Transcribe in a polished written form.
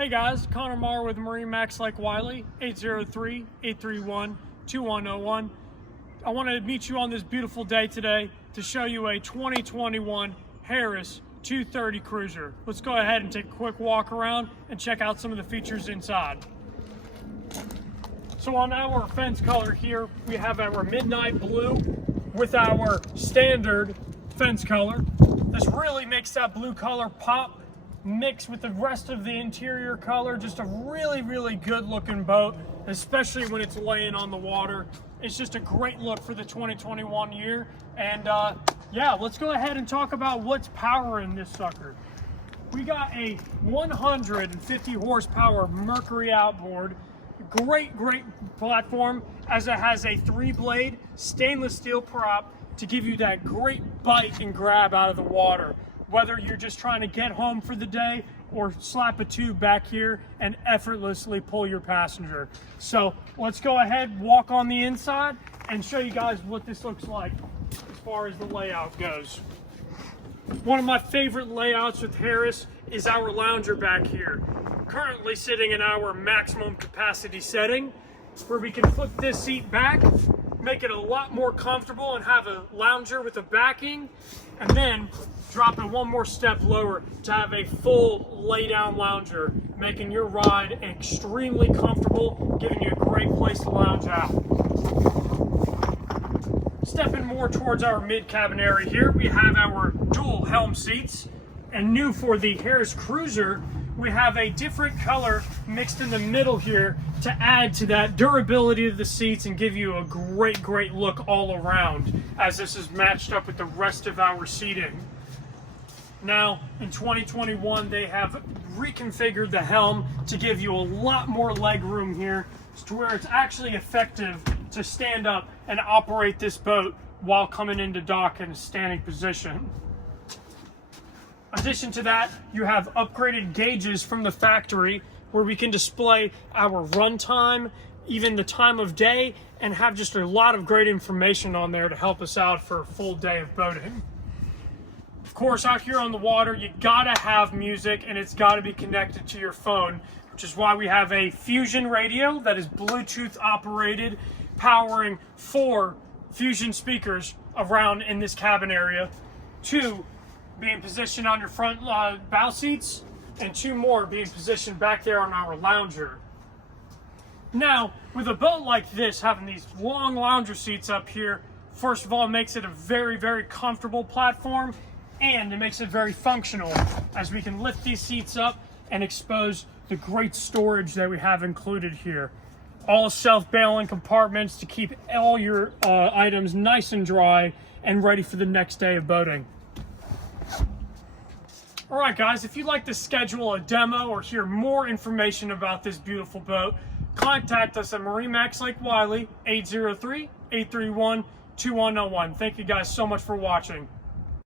Hey guys, Connor Marr with MarineMax like Wylie, 803-831-2101. I want to meet you on this beautiful day today to show you a 2021 Harris 230 Cruiser. Let's go ahead and take a quick walk around and check out some of the features inside. So on our fence color here, we have our midnight blue with our standard fence color. This really makes that blue color pop, mixed with the rest of the interior color. Just a really good looking boat, especially when it's laying on the water. It's just a great look for the 2021 year. And yeah, let's go ahead and talk about what's powering this sucker. We got a 150 horsepower Mercury outboard. Great platform, as it has a 3-blade stainless steel prop to give you that great bite and grab out of the water, whether you're just trying to get home for the day or slap a tube back here and effortlessly pull your passenger. So let's go ahead, walk on the inside, and show you guys what this looks like as far as the layout goes. One of my favorite layouts with Harris is our lounger back here. Currently sitting in our maximum capacity setting, where we can flip this seat back, make it a lot more comfortable and have a lounger with a backing, and then drop it one more step lower to have a full lay down lounger, making your ride extremely comfortable, giving you a great place to lounge out. Stepping more towards our mid cabin area here, we have our dual helm seats, and new for the Harris Cruiser, we have a different color mixed in the middle here to add to that durability of the seats and give you a great look all around, as this is matched up with the rest of our seating. Now, in 2021, they have reconfigured the helm to give you a lot more leg room here, to where it's actually effective to stand up and operate this boat while coming into dock in a standing position. In addition to that, you have upgraded gauges from the factory where we can display our run time, even the time of day, and have just a lot of great information on there to help us out for a full day of boating. Of course, out here on the water, you gotta have music, and it's gotta be connected to your phone, which is why we have a Fusion radio that is Bluetooth operated, powering 4 Fusion speakers around in this cabin area, 2 being positioned on your front bow seats, and 2 more being positioned back there on our lounger. Now, with a boat like this, having these long lounger seats up here, first of all, makes it a very comfortable platform, and it makes it very functional, as we can lift these seats up and expose the great storage that we have included here. All self-bailing compartments to keep all your items nice and dry and ready for the next day of boating. Alright guys, if you'd like to schedule a demo or hear more information about this beautiful boat, contact us at MarineMax like Wylie, 803-831-2101. Thank you guys so much for watching.